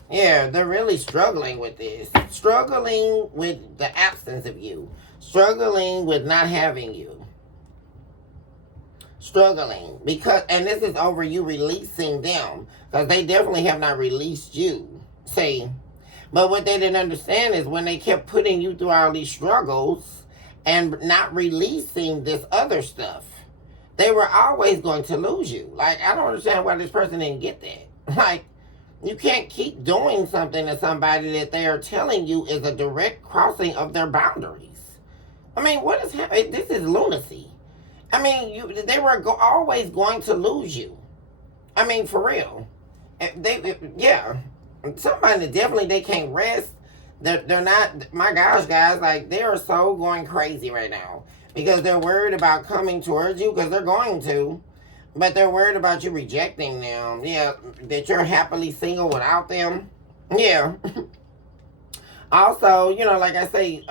Yeah, they're really struggling with this. Struggling with the absence of you. Struggling with not having you. Struggling. And this is over you releasing them. Because they definitely have not released you. See? But what they didn't understand is when they kept putting you through all these struggles and not releasing this other stuff, they were always going to lose you. Like, I don't understand why this person didn't get that. Like, you can't keep doing something to somebody that they are telling you is a direct crossing of their boundaries. I mean, what is happening? This is lunacy. I mean, they were always going to lose you. I mean, for real. Yeah. Somebody that definitely they can't rest. They're not, my gosh, guys, like, they are so going crazy right now. Because they're worried about coming towards you, because they're going to. But they're worried about you rejecting them. Yeah, that you're happily single without them. Yeah. Also, like I say,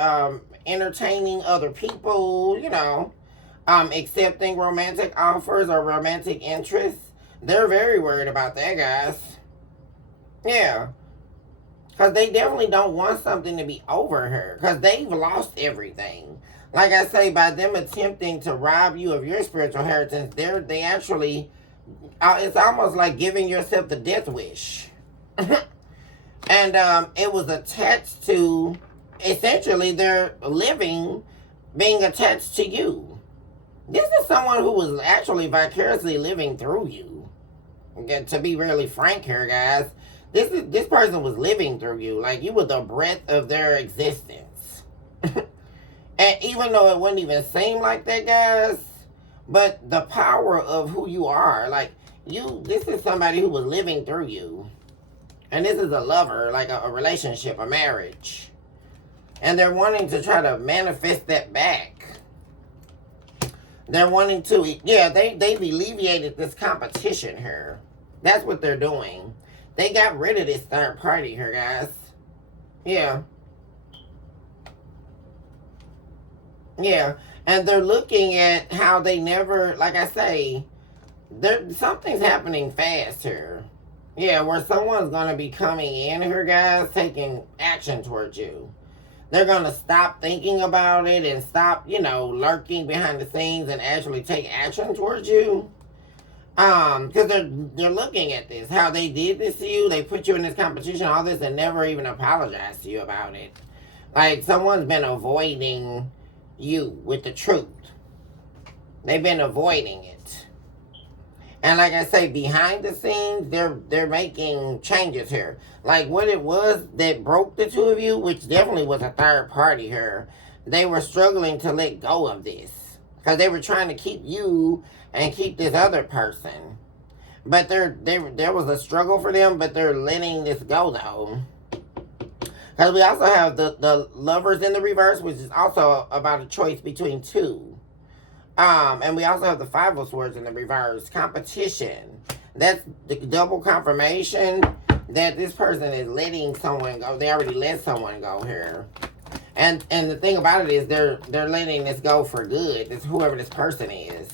entertaining other people, accepting romantic offers or romantic interests. They're very worried about that, guys. Yeah. Because they definitely don't want something to be over her. Because they've lost everything. Like I say, by them attempting to rob you of your spiritual inheritance, they actually, it's almost like giving yourself the death wish. And it was attached to, essentially, their living being attached to you. This is someone who was actually vicariously living through you. To be really frank here, guys, this person was living through you. Like, you were the breath of their existence. And even though it wouldn't even seem like that, guys, but the power of who you are, like, this is somebody who was living through you. And this is a lover, like a relationship, a marriage. And they're wanting to try to manifest that back. They're wanting to, they've alleviated this competition here. That's what they're doing. They got rid of this third party here, guys. Yeah. Yeah. And they're looking at how they never, like I say, something's happening fast here. Yeah, where someone's going to be coming in here, guys, taking action towards you. They're going to stop thinking about it and stop, lurking behind the scenes and actually take action towards you. Because they're looking at this, how they did this to you. They put you in this competition, all this, and never even apologized to you about it. Like, someone's been avoiding you with the truth. They've been avoiding it. And like I say, behind the scenes, they're making changes here. Like, what it was that broke the two of you, which definitely was a third party here, they were struggling to let go of this. Because they were trying to keep you and keep this other person. But there was a struggle for them, but they're letting this go, though. Because we also have the lovers in the reverse, which is also about a choice between two. And we also have the Five of Swords in the reverse. Competition. That's the double confirmation that this person is letting someone go. They already let someone go here. And the thing about it is they're letting this go for good. This whoever this person is.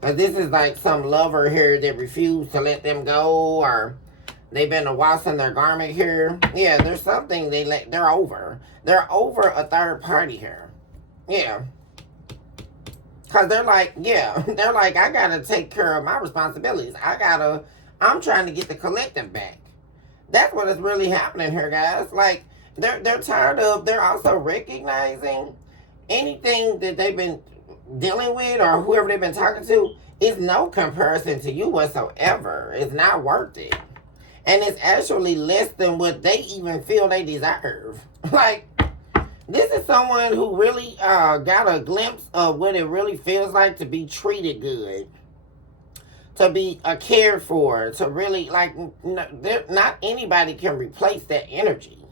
But this is like some lover here that refused to let them go, or they've been a waltz in their garment here. Yeah, there's something they're over. They're over a third party here. Yeah. Because they're like, I got to take care of my responsibilities. I'm trying to get the collective back. That's what is really happening here, guys. Like, they're tired of, they're also recognizing anything that they've been dealing with or whoever they've been talking to is no comparison to you whatsoever. It's not worth it. And it's actually less than what they even feel they deserve. Like, this is someone who really got a glimpse of what it really feels like to be treated good, to be cared for, to really, like, not anybody can replace that energy.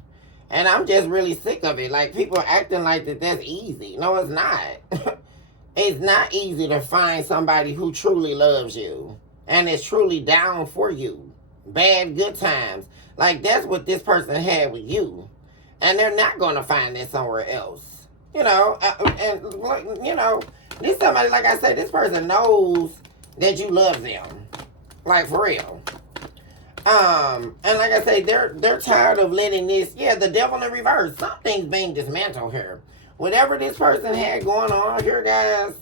And I'm just really sick of it. Like, people acting like that's easy. No, it's not. It's not easy to find somebody who truly loves you and is truly down for you. Bad, good times. Like, that's what this person had with you. And they're not going to find that somewhere else. This somebody, like I said, this person knows that you love them. Like, for real. And like I say, they're tired of letting this, the devil in reverse. Something's being dismantled here. Whatever this person had going on here, guys,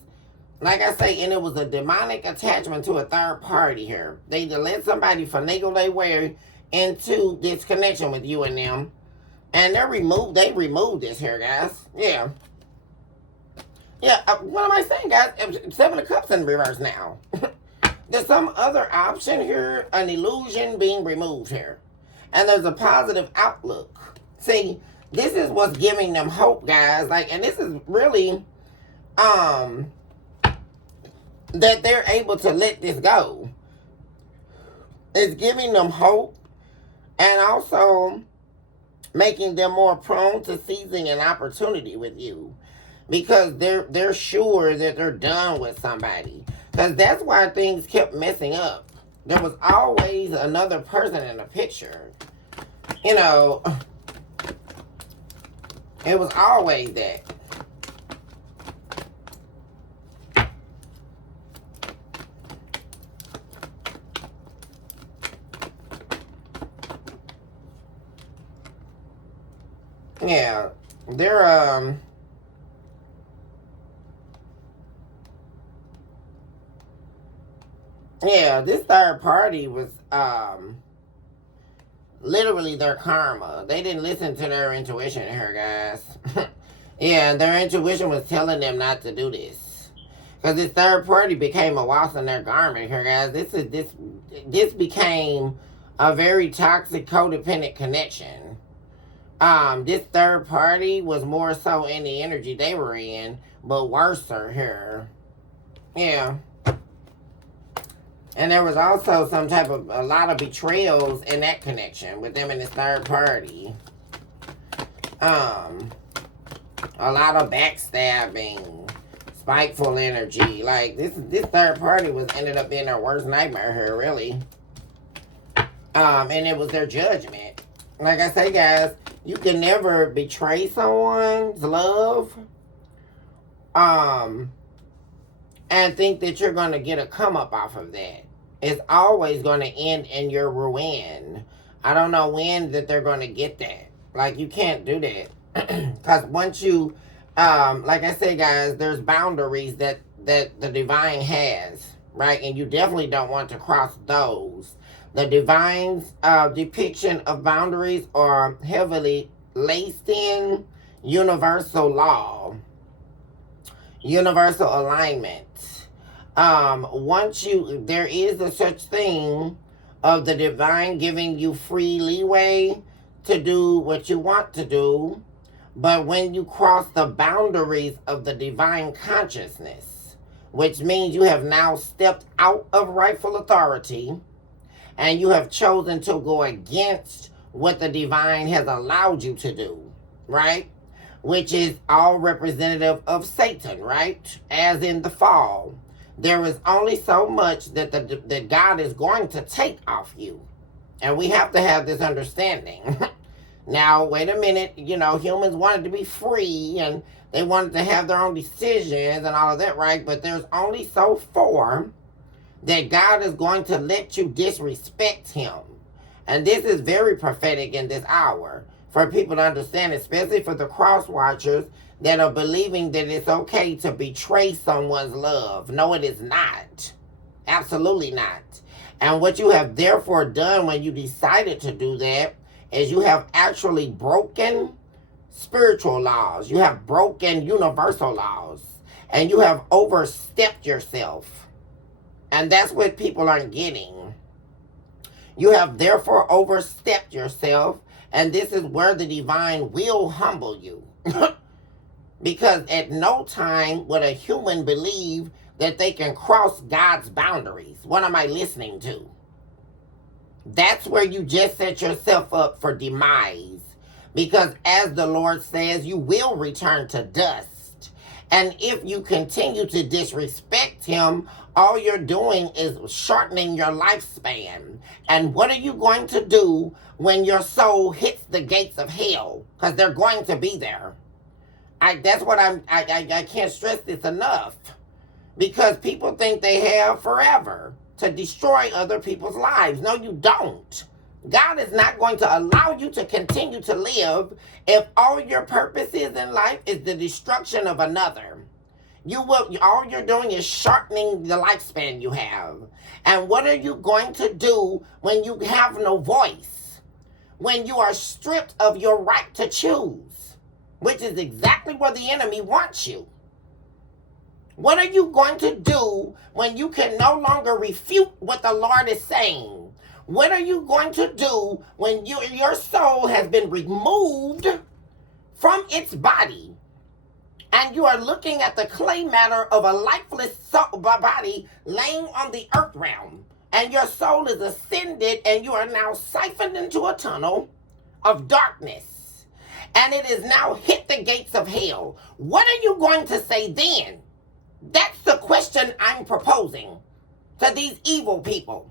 like I say, and it was a demonic attachment to a third party here. They let somebody finagle their way into this connection with you and them. And they removed this here, guys. Yeah. Yeah, what am I saying, guys? Seven of Cups in reverse now. There's some other option here, an illusion being removed here. And there's a positive outlook. See, this is what's giving them hope, guys. Like, and this is really, that they're able to let this go. It's giving them hope and also making them more prone to seizing an opportunity with you because they're sure that they're done with somebody. Because that's why things kept messing up. There was always another person in the picture. You know, it was always that. Yeah, they're yeah, this third party was literally their karma. They didn't listen to their intuition here, guys. Yeah, their intuition was telling them not to do this. Because this third party became a wasp in their garment here, guys. This became a very toxic codependent connection. This third party was more so in the energy they were in, but worse here. Yeah. And there was also a lot of betrayals in that connection with them and this third party. A lot of backstabbing, spiteful energy. Like this third party ended up being their worst nightmare here, really. And it was their judgment. Like I say, guys, you can never betray someone's love, and think that you're gonna get a come up off of that. It's always gonna end in your ruin. I don't know when that they're gonna get that. Like, you can't do that. Because once you, like I say, guys, there's boundaries that the divine has, right? And you definitely don't want to cross those. The divine's depiction of boundaries are heavily laced in universal law, universal alignment. There is a such thing of the divine giving you free leeway to do what you want to do. But when you cross the boundaries of the divine consciousness, which means you have now stepped out of rightful authority and you have chosen to go against what the divine has allowed you to do, right? Which is all representative of Satan, right? As in the fall. There is only so much that God is going to take off you. And we have to have this understanding. Now, wait a minute, humans wanted to be free and they wanted to have their own decisions and all of that, right? But there's only so far that God is going to let you disrespect him. And this is very prophetic in this hour for people to understand, especially for the cross watchers that are believing that it's okay to betray someone's love. No, it is not. Absolutely not. And what you have therefore done when you decided to do that is you have actually broken spiritual laws. You have broken universal laws. And you have overstepped yourself. And that's what people aren't getting. You have therefore overstepped yourself. And this is where the divine will humble you. Because at no time would a human believe that they can cross God's boundaries. What am I listening to? That's where you just set yourself up for demise. Because as the Lord says, you will return to dust. And if you continue to disrespect him, all you're doing is shortening your lifespan. And what are you going to do when your soul hits the gates of hell? Because they're going to be there. I can't stress this enough. Because people think they have forever to destroy other people's lives. No, you don't. God is not going to allow you to continue to live if all your purpose is in life is the destruction of another. All you're doing is shortening the lifespan you have. And what are you going to do when you have no voice? When you are stripped of your right to choose, which is exactly where the enemy wants you. What are you going to do when you can no longer refute what the Lord is saying? What are you going to do when your soul has been removed from its body and you are looking at the clay matter of a lifeless body laying on the earth realm and your soul is ascended, and you are now siphoned into a tunnel of darkness, and it has now hit the gates of hell. What are you going to say then? That's the question I'm proposing to these evil people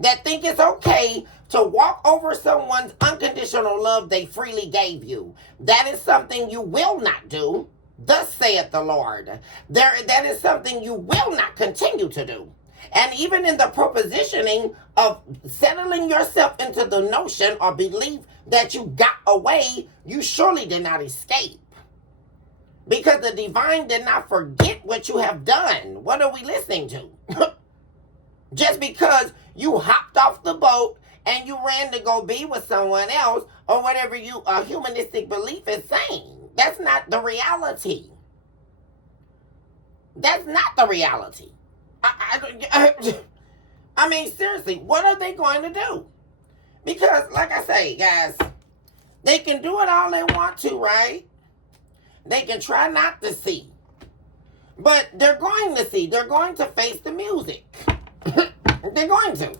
that think it's okay to walk over someone's unconditional love they freely gave you. That is something you will not do, thus saith the Lord. That is something you will not continue to do. And even in the propositioning of settling yourself into the notion or belief that you got away, you surely did not escape. Because the divine did not forget what you have done. What are we listening to? Just because you hopped off the boat and you ran to go be with someone else, or whatever a humanistic belief is saying. That's not the reality. That's not the reality. I mean, seriously, what are they going to do? Because, like I say, guys, they can do it all they want to, right? They can try not to see. But they're going to see. They're going to face the music. They're going to.